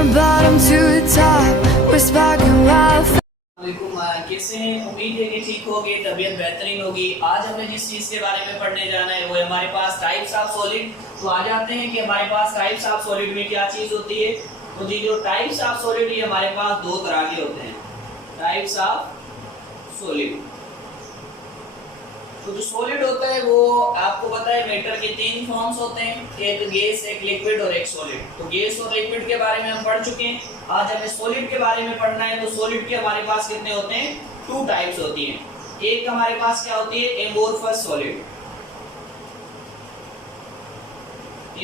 the bottom to the top, we're sparking wildfire. कैसे हैं? उम्मीद है कि ठीक होगी, तबीयत बेहतरीन होगी। आज हमने जिस चीज के बारे में पढ़ने जाना है वो है हमारे पास टाइप्स ऑफ सॉलिड। तो आ जाते हैं कि हमारे पास टाइप्स ऑफ सॉलिड में क्या चीज होती है। तो जी जो टाइप्स ऑफ सॉलिड ये हमारे पास दो तरह के होते हैं, टाइप्स ऑफ सॉलिड। तो जो सॉलिड होता है वो आपको पता है मैटर के तीन फॉर्म्स होते हैं, एक गैस, एक लिक्विड और एक सॉलिड। तो गैस और लिक्विड के बारे में हम पढ़ चुके हैं। आज हमें सॉलिड के बारे में पढ़ना है। तो सॉलिड के हमारे पास कितने होते हैं? टू टाइप्स होती हैं। एक हमारे पास क्या होती है? Amorphous solid.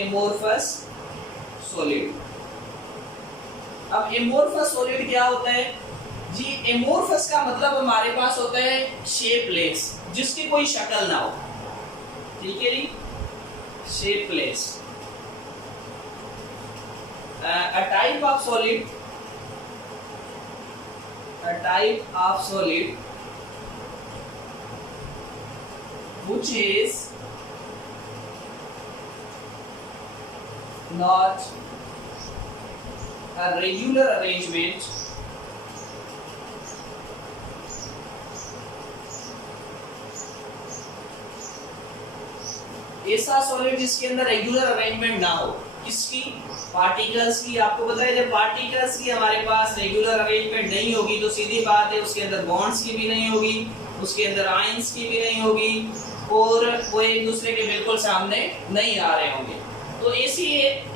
Amorphous solid. अब एमोर्फस सॉलिड क्या होता है जी? एमोर्फस का मतलब हमारे पास होता है शेपलेस, जिसकी कोई शक्ल ना हो। ठीक है जी, shapeless. A type of solid, a type of solid which is not a regular arrangement ऐसा सॉलिड जिसके अंदर रेगुलर अरेंजमेंट ना हो। किसकी? पार्टिकल्स की। आपको पता है जब पार्टिकल्स की हमारे पास रेगुलर अरेंजमेंट नहीं होगी तो सीधी बात है उसके अंदर बॉन्ड्स की भी नहीं होगी, उसके अंदर आयंस की भी नहीं होगी और वो एक दूसरे के बिल्कुल सामने नहीं आ रहे होंगे। तो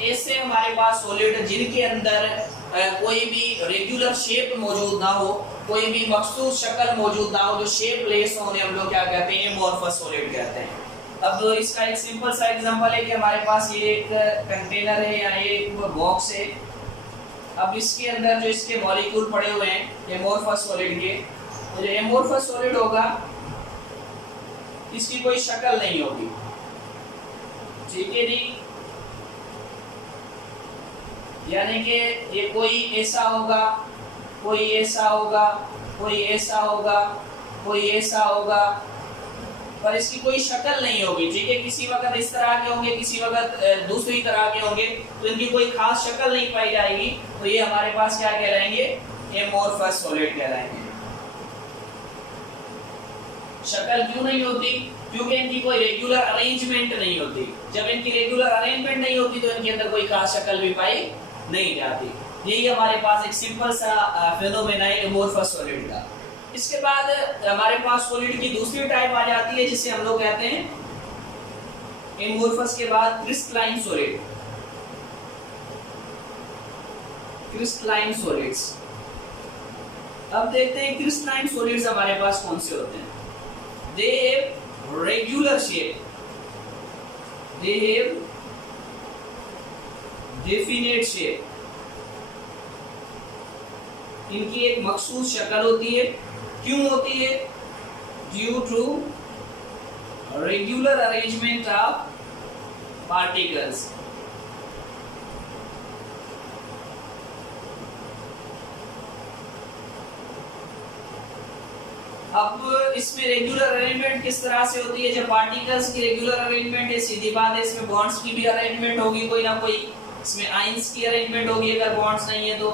ऐसे हमारे पास सॉलिड जिनके अंदर कोई भी रेगुलर शेप मौजूद ना हो, कोई भी मखसूस शक्ल मौजूद ना हो, जो शेपलेस हो, उन्हें हम लोग क्या कहते हैं? एमोर्फस सॉलिड कहते हैं। अब इसका एक सिंपल सा एग्जांपल है कि हमारे पास ये एक कंटेनर है या ये एक बॉक्स है। अब इसके अंदर जो इसके मॉलिक्यूल पड़े हुए हैं एमोर्फस सॉलिड के, तो जो एमोर्फस सॉलिड होगा इसकी कोई शक्ल नहीं होगी। ठीक है जी, यानी कि ये कोई ऐसा होगा, कोई ऐसा होगा, कोई ऐसा होगा, कोई ऐसा होगा, पर इसकी कोई शक्ल नहीं होगी। ठीक है, किसी वक्त इस तरह के होंगे, किसी वक्त दूसरी तरह के होंगे, तो इनकी कोई खास शक्ल नहीं पाई जाएगी। तो ये हमारे पास क्या कहलाएंगे? एमोर्फस सॉलिड कहलाएंगे। शक्ल क्यों नहीं होती? क्योंकि इनकी कोई रेगुलर अरेंजमेंट नहीं होती। जब इनकी रेगुलर अरेंजमेंट नहीं होती तो इनके अंदर कोई खास शक्ल भी पाई नहीं जाती। यही हमारे पास एक सिंपल सा फेनोमेना है एमोर्फस सॉलिड का। इसके बाद हमारे पास सॉलिड की दूसरी टाइप आ जाती है जिसे हम लोग कहते हैं एमोर्फस के बाद क्रिस्टलाइन सॉलिड। Crystalline solids. अब देखते हैं क्रिस्टलाइन सॉलिड्स हमारे पास कौन से होते हैं। They have regular shape, they have definite shape. इनकी एक मखसूस शक्ल होती है। क्यों होती है? Due to regular arrangement of particles. अब इसमें रेगुलर अरेंजमेंट किस तरह से होती है? जब पार्टिकल्स की रेगुलर अरेंजमेंट है, सीधी बात है इसमें बॉन्ड्स की भी अरेंजमेंट होगी, कोई ना कोई इसमें आयंस की अरेंजमेंट होगी अगर बॉन्ड्स नहीं है तो।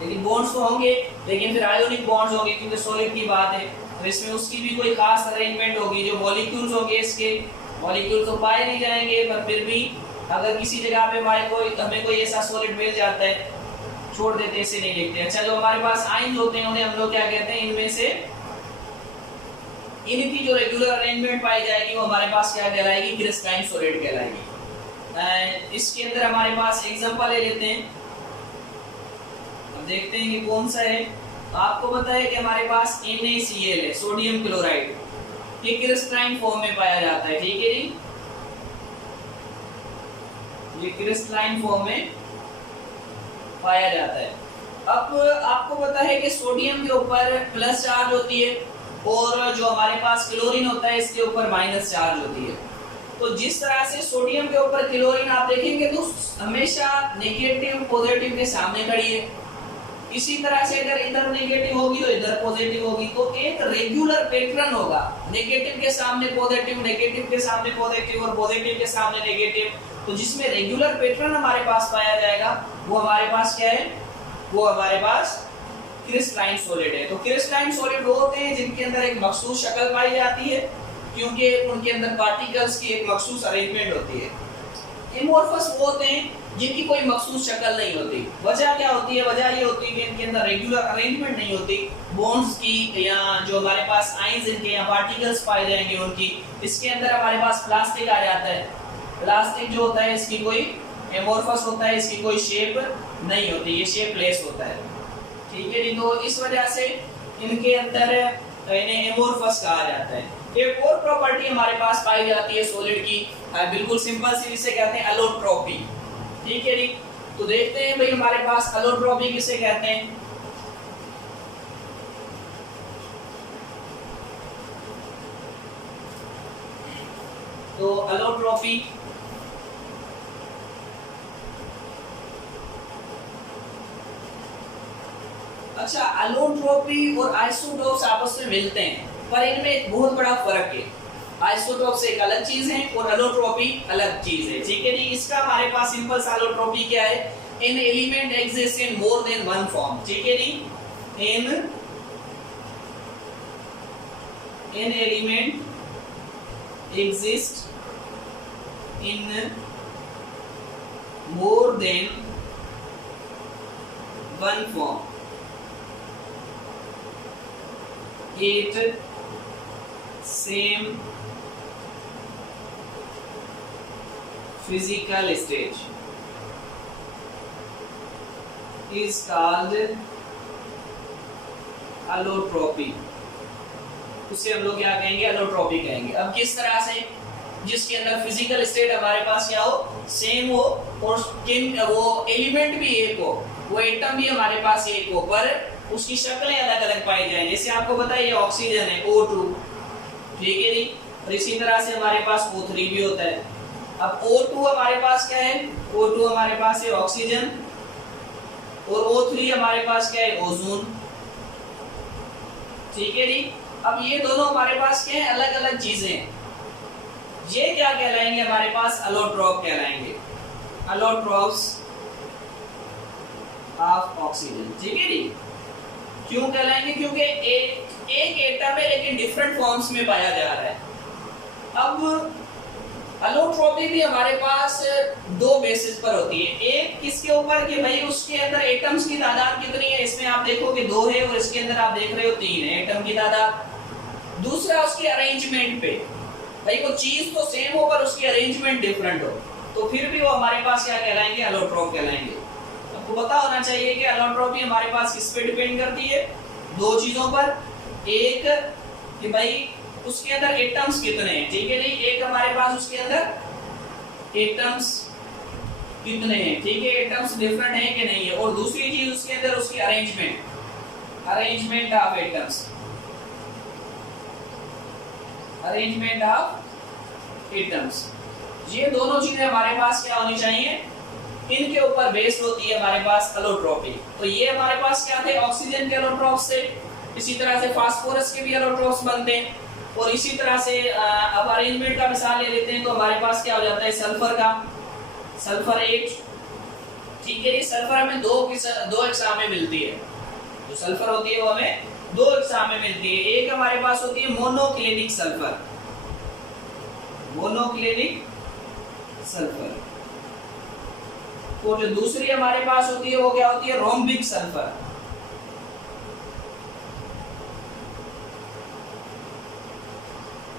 लेकिन बॉन्ड्स तो होंगे, लेकिन फिर आयोनिक बॉन्ड्स होंगे क्योंकि सॉलिड की बात है, तो इसमें उसकी भी कोई खास अरेंजमेंट होगी। जो मॉलिक्यूल्स होंगे इसके मॉलिक्यूल तो पाए नहीं जाएंगे, पर फिर भी अगर किसी जगह पे हमें कोई ऐसा सॉलिड मिल जाता है, छोड़ देते, ऐसे नहीं लिखते। अच्छा, जो हमारे पास आयंस होते हैं उन्हें हम लोग क्या कहते हैं? इनमें से इनकी जो रेगुलर अरेंजमेंट पाई जाएगी वो हमारे पास क्या कहलाएगी? क्रिस्टलाइन सॉलिड कहलाएगी। इसके अंदर हमारे पास एग्जांपल ले लेते हैं, देखते हैं कि कौन सा है। आपको पता है कि हमारे पास NaCl है, सोडियम क्लोराइड। ये क्रिस्टलाइन फॉर्म में पाया जाता है। ठीक है जी, ये क्रिस्टलाइन फॉर्म में पाया जाता है। अब आपको पता है कि सोडियम के ऊपर प्लस चार्ज होती है और जो हमारे पास क्लोरीन होता है इसके ऊपर माइनस चार्ज होती है। तो जिस तरह से सोडियम के ऊपर क्लोरीन आप देखेंगे तो हमेशा नेगेटिव पॉजिटिव के सामने खड़ी है। इसी तरह से अगर इधर नेगेटिव होगी तो इधर पॉजिटिव होगी, तो एक रेगुलर पैटर्न होगा, नेगेटिव के सामने पॉजिटिव, नेगेटिव के सामने पॉजिटिव और पॉजिटिव के सामने नेगेटिव। तो जिसमें रेगुलर पैटर्न हमारे पास पाया जाएगा वो हमारे पास क्या है, वो हमारे पास क्रिस्टलाइन सॉलिड है। तो क्रिस्टलाइन सॉलिड वो होते हैं जिनके अंदर एक मखसूस शक्ल पाई जाती है, क्योंकि उनके अंदर पार्टिकल्स की एक मखसूस अरेंजमेंट होती है। एमोर्फस वो होते हैं जिनकी कोई मखसूस शक्ल नहीं होती। वजह क्या होती है? वजह ये होती है कि इनके अंदर रेगुलर अरेंजमेंट नहीं होती बॉन्ड्स की, या जो हमारे पास आयंस इनके या पार्टिकल्स पाए जाएंगे उनकी। इसके अंदर हमारे पास प्लास्टिक आ जाता है। प्लास्टिक जो होता है इसकी कोई एमोर्फस होता है, इसकी कोई शेप नहीं होती, ये शेपलेस होता है। ठीक है जी, तो इस वजह से इनके अंदर इन्हें एमोर्फस कहा जाता है। एक और प्रॉपर्टी हमारे पास पाई जाती है सॉलिड की, बिल्कुल सिंपल सी, इसे कहते हैं एलोट्रोपी। ठीक है जी, तो देखते हैं भाई हमारे पास एलोट्रोपी किसे कहते हैं। तो एलोट्रोपी अच्छा, एलोट्रोपी और आइसोटोप्स आपस में मिलते हैं, पर इनमें एक बहुत बड़ा फर्क है। आइसोटोप्स एक अलग चीज है और एलोट्रोपी अलग चीज है। ठीक है जी, इसका हमारे पास सिंपल सा एलोट्रोपी क्या है? An element exist in more than one form. ठीक है जी, an element exist in more than one form, it same physical state is called allotropy। उसे हम लोग क्या कहेंगे? एलोट्रोपी कहेंगे। अब किस तरह से? जिसके अंदर फिजिकल स्टेट हमारे पास क्या हो? सेम हो, और वो एलिमेंट भी एक हो, वो एटम भी हमारे पास एक हो, पर उसकी शक्लें अलग अलग पाई जाए। जैसे आपको पता है ये ऑक्सीजन है O2, ठीक है जी, और इसी तरह से हमारे पास O3 भी होता है। अब O2 हमारे पास क्या है? O2 हमारे पास है ऑक्सीजन, और O3 हमारे पास क्या है? ओजोन। ठीक है जी, अब ये दोनों हमारे पास क्या है? अलग अलग चीजें। ये क्या कहलाएंगे? हमारे पास एलोट्रोप कहलाएंगे, एलोट्रोप्स ऑफ ऑक्सीजन। ठीक है जी, क्यों कहलाएंगे? क्योंकि एक एटम है लेकिन डिफरेंट फॉर्म्स में पाया जा रहा है। अब एलोट्रोपी भी हमारे पास दो बेसिस पर होती है। एक किसके ऊपर कि भाई उसके अंदर एटम्स की तादाद कितनी है, इसमें आप देखोगे 2 है, और इसके अंदर आप देख रहे हो 3 है एटम की तादाद। दूसरा उसकी अरेंजमेंट पे, भाई वो चीज तो सेम हो पर उसकी अरेंजमेंट डिफरेंट हो, तो फिर भी वो हमारे पास क्या कहलाएंगे? एलोट्रोप कहलाएंगे। आपको पता होना चाहिए कि एलोट्रोपी हमारे पास किस पे डिपेंड करती है? 2 चीजों पर। एक कि भाई उसके अंदर एटम्स कितने हैं। ठीक है जी, एक हमारे पास उसके अंदर एटम्स कितने हैं, ठीक है, एटम्स डिफरेंट है कि नहीं है। और दूसरी चीज उसके अंदर उसकी arrangement, arrangement of atoms, arrangement of atoms. ये दोनों चीजें हमारे पास क्या होनी चाहिए? इनके ऊपर बेस्ड होती है हमारे पास एलोट्रोपी। तो ये हमारे पास क्या थे? ऑक्सीजन के एलोट्रोप्स से। इसी तरह से फास्फोरस के भी एलोट्रोप्स बनते हैं, और इसी तरह से अब अरेंजमेंट का मिसाल ले लेते हैं तो हमारे पास क्या हो जाता है? सल्फर का, सल्फर 8। ठीक है, सल्फर हमें दो अक़साम में मिलती है। जो सल्फर होती है वो हमें 2 अक़साम में मिलती है। एक हमारे पास होती है मोनोक्लिनिक सल्फर, मोनोक्लिनिक सल्फर, और जो दूसरी हमारे पास होती है वो क्या होती है? Rhombic sulphur.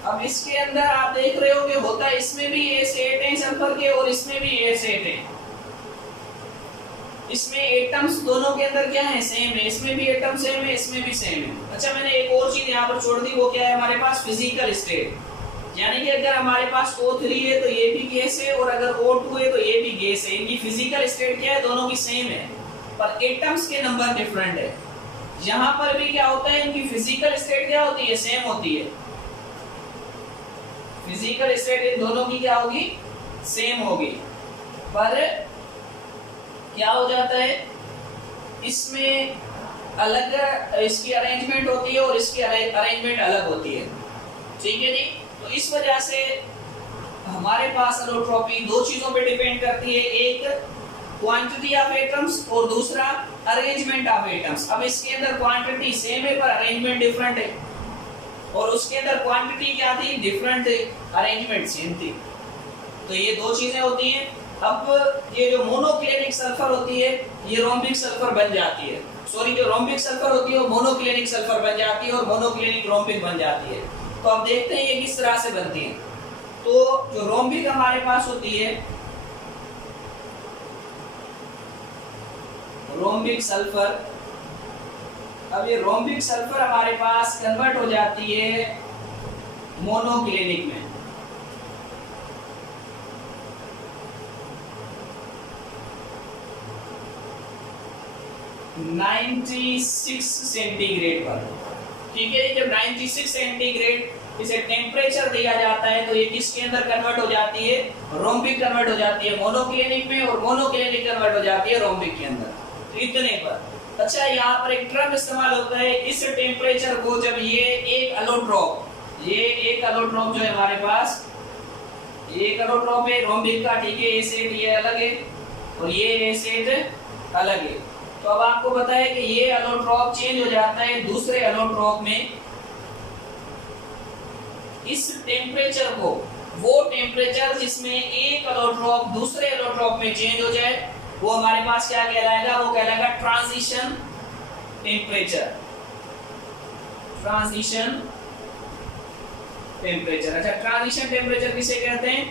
अब इसके अंदर आप देख रहे हो कि होता है, इसमें भी S8 है सल्फर के, और इसमें भी S8 है। इसमें एटम्स दोनों के अंदर क्या है? सेम है। इसमें भी एटम सेम है, इसमें भी सेम है। अच्छा, मैंने एक और चीज यहाँ पर छोड़ दी, वो क्या है? हमारे पास फिजिकल स्टेट, यानी कि अगर हमारे पास O3 है तो ये भी गैस है, और अगर O2 है तो ये भी गैस है। इनकी फिजिकल स्टेट क्या है? दोनों की सेम है, पर एटम्स के नंबर डिफरेंट है। यहाँ पर भी क्या होता है? इनकी फिजिकल स्टेट क्या होती है? सेम होती है। फिजिकल स्टेट इन दोनों की क्या होगी? सेम होगी, पर क्या हो जाता है? इसमें अलग इसकी अरेंजमेंट होती है और इसकी अरेंजमेंट अलग होती है। ठीक है जी, तो इस वजह से हमारे पास एलोट्रॉपी दो चीजों पे डिपेंड करती है, एक क्वांटिटी ऑफ एटम्स और दूसरा अरेंजमेंट ऑफ एटम्स। अब इसके अंदर क्वांटिटी सेम है पर अरेंजमेंट डिफरेंट है, और उसके अंदर क्वांटिटी क्या थी, डिफरेंट है, अरेंजमेंट सेम थी। तो ये दो चीजें होती हैं। अब ये जो मोनोक्लिनिक सल्फर होती है ये रोम्बिक सल्फर बन जाती है, सॉरी जो रोम्बिक सल्फर होती है वो मोनोक्लिनिक सल्फर बन जाती है और मोनोक्लिनिक रोम्बिक बन जाती है। तो अब देखते हैं ये किस तरह से बनती है। तो जो रोम्बिक हमारे पास होती है, रोम्बिक सल्फर, अब ये रोम्बिक सल्फर हमारे पास कन्वर्ट हो जाती है मोनोक्लिनिक में। (96 सेंटीग्रेड पर, ठीक है। जब 96 सेंटीग्रेड इसे टेम्परेचर दिया जाता है तो ये किसके अंदर कन्वर्ट हो जाती है, रोम्बिक कन्वर्ट हो जाती है मोनोक्लिनिक में, और मोनोक्लिनिक कन्वर्ट हो जाती है रोम्बिक के अंदर। तो इतने पर अच्छा यहाँ पर एक टर्म इस्तेमाल होता है, इस टेम्परेचर को जब ये एक एलोट्रॉप, ये एक एलोट्रॉप जो है हमारे पास, ये एक एलोट्रॉप है रोम्बिक का, ठीक है। ए सेट ये अलग है और ये ए सेट अलग है। तो अब आपको पता है कि ये एलोट्रॉप चेंज हो जाता है दूसरे एलोट्रॉप में। इस टेम्परेचर को, वो टेम्परेचर जिसमें एक एलोट्रॉप दूसरे एलोट्रॉप में चेंज हो जाए, वो हमारे पास क्या कहलाएगा, वो कहलाएगा ट्रांजिशन टेम्परेचर। ट्रांजिशन टेम्परेचर, अच्छा ट्रांजिशन टेम्परेचर किसे कहते हैं,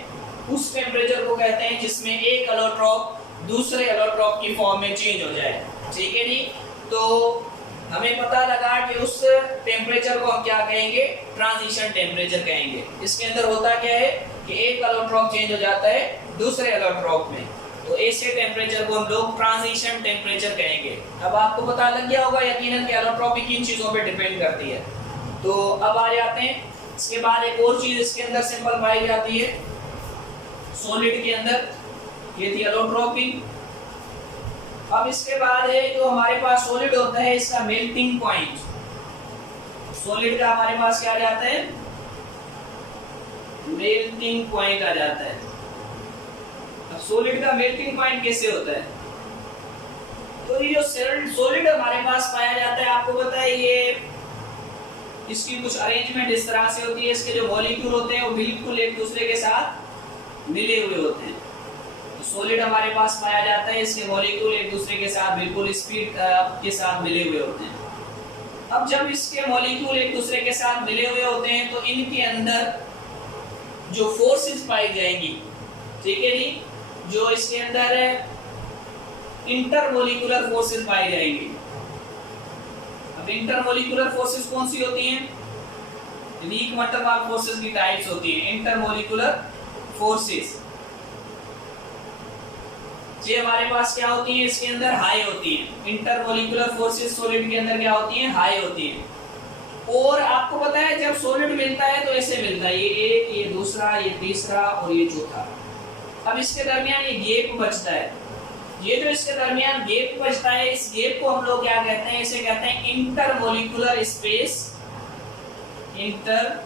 उस टेम्परेचर को कहते हैं जिसमें एक एलोट्रॉप दूसरे एलोट्रॉप की फॉर्म में चेंज हो जाए, ठीक है जी। तो हमें पता लगा कि उस टेम्परेचर को हम क्या कहेंगे, ट्रांजिशन टेम्परेचर कहेंगे। इसके अंदर होता क्या है कि एक एलोट्रॉप चेंज हो जाता है दूसरे एलोट्रॉप में, तो ऐसे टेम्परेचर को हम लोग ट्रांजिशन टेम्परेचर कहेंगे। अब आपको पता लग गया होगा यकीनन कि एलोट्रॉपी किन चीजों पे डिपेंड करती है। तो अब आ जाते हैं, इसके बाद एक और चीज इसके अंदर सिंपल पाई जाती है सॉलिड के अंदर, ये थी एलोट्रॉपी। अब इसके बाद है जो हमारे पास सॉलिड होता है इसका मेल्टिंग पॉइंट। सॉलिड का हमारे पास क्या आ जाता है, मेल्टिंग पॉइंट आ जाता है। अब सॉलिड का मेल्टिंग पॉइंट कैसे होता है, तो ये जो सॉलिड हमारे पास पाया जाता है, आपको पता है ये इसकी कुछ अरेंजमेंट इस तरह से होती है, इसके जो मॉलिक्यूल होते हैं वो बिल्कुल एक दूसरे के साथ मिले हुए होते हैं। सॉलिड हमारे पास पाया जाता है, इसके मॉलिक्यूल एक दूसरे के साथ बिल्कुल स्पीड के साथ मिले हुए होते हैं। अब जब इसके मॉलिक्यूल एक दूसरे के साथ मिले हुए होते हैं तो इनके अंदर जो फोर्सेस पाई जाएंगी, ठीक है जी, जो इसके अंदर इंटरमोलिकुलर फोर्सेस पाई जाएंगी। अब इंटरमोलिकुलर फोर्सेस कौन सी होती हैं, वीक वन टर फोर्सेस की टाइप्स होती हैं इंटरमोलिकुलर फोर्सेस। ये हमारे पास क्या होती है, इसके अंदर हाई होती है। इंटरमोलिकुलर फोर्सेस सॉलिड के अंदर क्या होती है, हाई होती है। और आपको पता है जब सॉलिड मिलता है तो ऐसे मिलता है, ये एक, ये दूसरा, ये तीसरा और ये चौथा। अब इसके दरमियान ये गैप बचता है, ये जो इसके दरमियान गैप बचता है, इस गैप को हम लोग क्या कहते हैं, इसे कहते हैं इंटरमोलिकुलर स्पेस। इंटरमोलिकुलर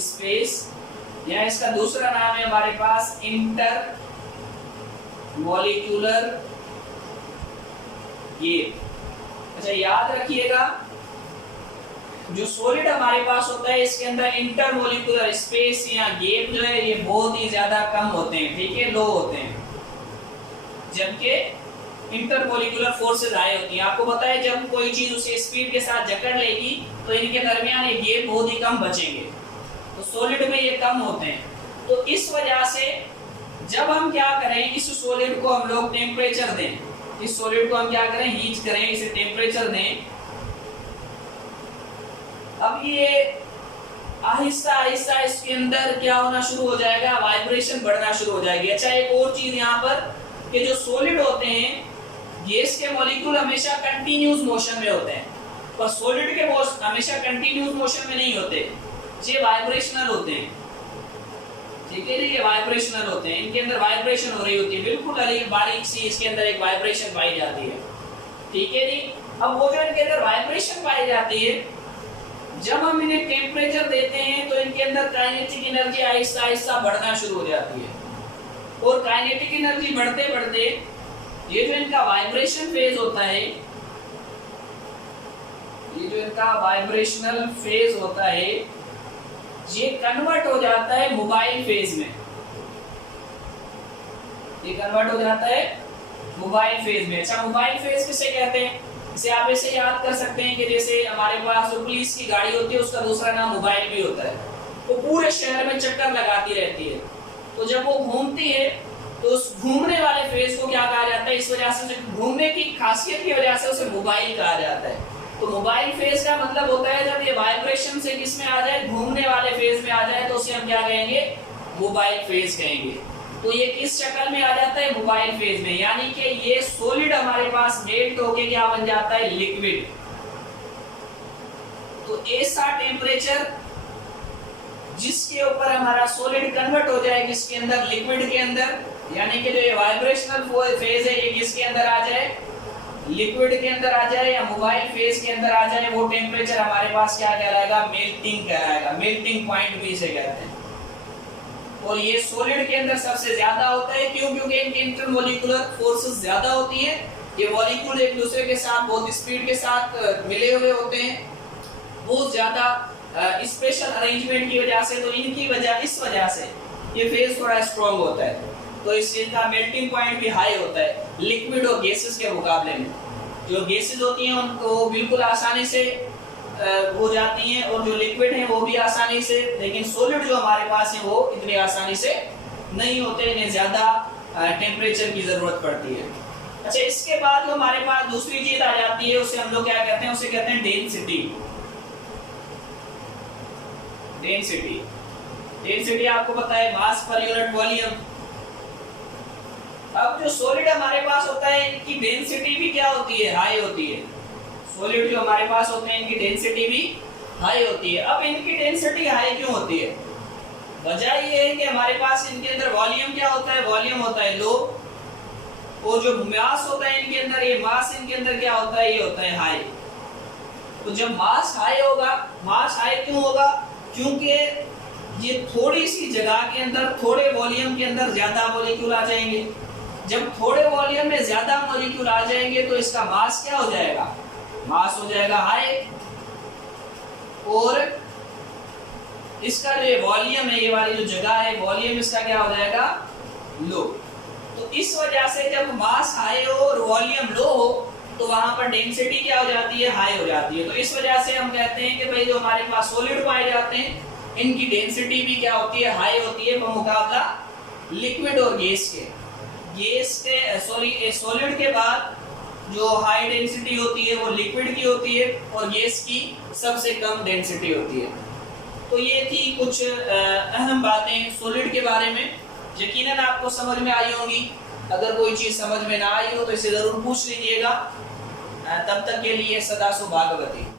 स्पेस, या इसका दूसरा नाम है हमारे पास इंटर मॉलिक्यूलर गैप। अच्छा याद रखिएगा जो सॉलिड हमारे पास होता है इसके अंदर इंटरमोलिकुलर स्पेस या गैप जो है ये बहुत ही ज्यादा कम होते हैं, ठीक है, लो होते हैं, जबकि इंटरमोलिकुलर फोर्सेस हाई होती हैं। आपको पता है जब कोई चीज उसे स्पीड के साथ जकड़ लेगी तो इनके दरमियान ये गैप बहुत ही कम बचेंगे, तो सॉलिड में ये कम होते हैं। तो इस वजह से जब हम क्या करें, इस सॉलिड को हम लोग टेम्परेचर दें, इस सॉलिड को हम क्या करें, हीट करें, इसे टेम्परेचर दें। अब ये आहिस्ता आहिस्ता इसके अंदर क्या होना शुरू हो जाएगा, वाइब्रेशन बढ़ना शुरू हो जाएगी। अच्छा एक और चीज यहाँ पर कि जो सॉलिड होते हैं गैस के मॉलिक्यूल हमेशा कंटिन्यूस मोशन में होते हैं, पर सॉलिड के हमेशा कंटिन्यूस मोशन में नहीं होते, ये वाइब्रेशनल होते हैं, ठीक है जी, ये वाइब्रेशनल होते हैं, इनके अंदर वाइब्रेशन हो रही होती है, बिल्कुल बारीक सी इसके अंदर एक वाइब्रेशन पाई जाती है, ठीक है जी। अब वो जो इनके अंदर वाइब्रेशन पाई जाती है जब हम इन्हें टेम्परेचर देते हैं तो इनके अंदर काइनेटिक एनर्जी आहिस्ता आहिस्ता बढ़ना शुरू हो जाती है, और काइनेटिक एनर्जी बढ़ते बढ़ते ये जो इनका वाइब्रेशन फेज होता है, ये जो इनका वाइब्रेशनल फेज होता है, ये कन्वर्ट हो जाता है मोबाइल फेज में। ये कन्वर्ट हो जाता है मोबाइल फेज में। अच्छा, मोबाइल फेज किसे कहते हैं? इसे आप ऐसे याद कर सकते हैं कि जैसे हमारे पास जो पुलिस की गाड़ी होती है उसका दूसरा नाम मोबाइल भी होता है। वो पूरे शहर में चक्कर लगाती रहती है, तो जब वो घूमती है तो उस घूमने वाले फेज को क्या कहा जाता है? इस वजह से घूमने की खासियत की वजह से उसे मोबाइल कहा जाता है। तो मोबाइल फेज का मतलब होता है जब ये वाइब्रेशन से किस में आ जाए, घूमने वाले फेज में आ जाए, तो उसे हम क्या कहेंगे? मोबाइल फेज कहेंगे। तो ये किस शक्ल में आ जाता है? मोबाइल फेज में, यानी कि ये सॉलिड हमारे पास मेल्ट होके क्या बन जाता है? लिक्विड। तो ऐसा टेम्परेचर जिसके ऊपर हमारा सॉलिड कन्वर्ट हो जाए किसके अंदर? लिक्विड के अंदर, यानी कि जो ये वाइब्रेशनल फेज है ये किसके अंदर आ जाए? लिक्विड के अंदर आ जाए या मोबाइल फेज के अंदर आ जाए, वो टेम्परेचर हमारे पास क्या कहलाएगा? मेल्टिंग कहलाएगा। मेल्टिंग पॉइंट भी इसे कहते हैं। और ये सॉलिड के अंदर सबसे ज्यादा होता है, क्यों? क्योंकि इनकी इंटरमोलिकुलर फोर्सेस ज्यादा होती है। ये मॉलिक्यूल एक दूसरे के साथ बहुत स्पीड के साथ मिले हुए होते हैं, बहुत ज्यादा स्पेशल अरेंजमेंट की वजह से। तो इनकी वजह, इस वजह से ये फेज थोड़ा स्ट्रॉन्ग होता है, तो इसका मेल्टिंग पॉइंट भी हाई होता है लिक्विड और गैसेस के मुकाबले में। जो गैसेस होती हैं उनको बिल्कुल आसानी से हो जाती हैं, और जो लिक्विड है वो भी आसानी से, लेकिन सॉलिड जो हमारे पास है वो इतनी आसानी से नहीं होते, इन्हें ज्यादा टेम्परेचर की जरूरत पड़ती है। अच्छा, इसके बाद जो हमारे पास दूसरी चीज आ जाती है उसे हम लोग क्या कहते हैं? उसे कहते हैं डेंसिटी। डेंसिटी, डेंसिटी आपको पता है मास पर यूनिट वॉल्यूम। अब जो सॉलिड हमारे पास होता है इनकी डेंसिटी भी क्या होती है? हाई होती है। सॉलिड जो हमारे पास होते हैं इनकी डेंसिटी भी हाई होती है। अब इनकी डेंसिटी हाई क्यों होती है? वजह ये है कि हमारे पास इनके अंदर वॉल्यूम क्या होता है? वॉल्यूम होता है लो, और जो मास होता है इनके अंदर, ये मास इनके अंदर क्या होता है? ये होता है हाई। तो जब मास हाई होगा, मास हाई क्यों होगा? क्योंकि ये थोड़ी सी जगह के अंदर, थोड़े वॉल्यूम के अंदर ज्यादा मॉलिक्यूल आ जाएंगे। जब थोड़े वॉल्यूम में ज्यादा मॉलिक्यूल आ जाएंगे तो इसका मास क्या हो जाएगा? मास हो जाएगा हाई, और इसका जो वॉल्यूम है, ये वाली जो जगह है, वॉल्यूम इसका क्या हो जाएगा? लो। तो इस वजह से जब मास हाई हो और वॉल्यूम लो हो तो वहां पर डेंसिटी क्या हो जाती है? हाई हो जाती है। तो इस वजह से हम कहते हैं कि भाई जो हमारे पास सॉलिड पाए जाते हैं इनकी डेंसिटी भी क्या होती है? हाई होती है, मुकाबला लिक्विड और गैस के। गैस के सॉलिड के बाद जो हाई डेंसिटी होती है वो लिक्विड की होती है, और गैस की सबसे कम डेंसिटी होती है। तो ये थी कुछ अहम बातें सॉलिड के बारे में। यकीनन आपको समझ में आई होंगी। अगर कोई चीज समझ में ना आई हो तो इसे जरूर पूछ लीजिएगा। तब तक के लिए सदा सुभागवती।